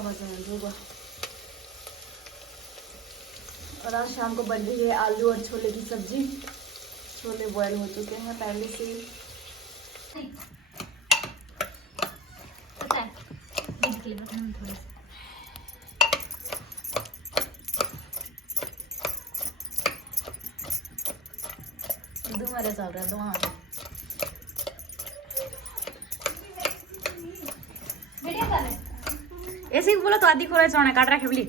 वजन होगा। और आज शाम को बन रही है आलू और छोले की सब्जी। छोले बॉयल हो चुके हैं पहले से। मेरे चल रहा है दोनों ऐसे ही बोला तो आधी खोला चौड़ा काट रखे बोली।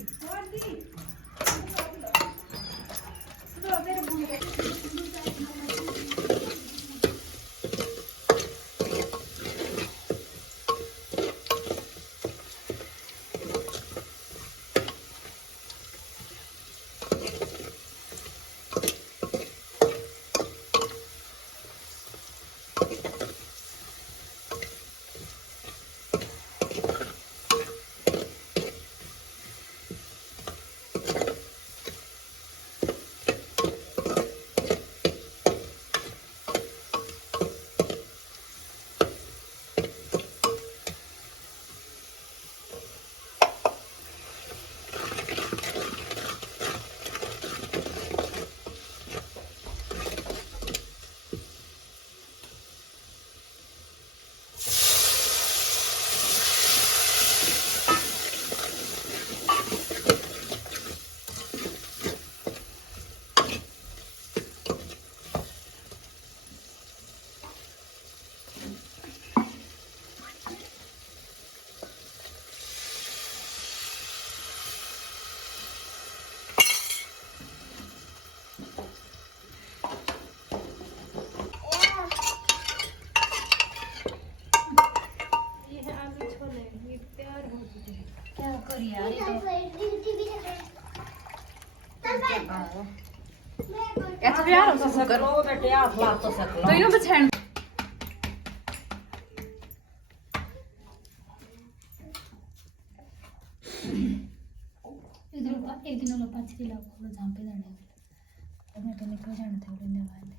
तो यार करो बेटे हाथ ला तो सकलो तो इनो बछन इधर एक दिन वाला 5 किलो को जहां पे जाने तो मैं तो निकल जाने थे लेने वाले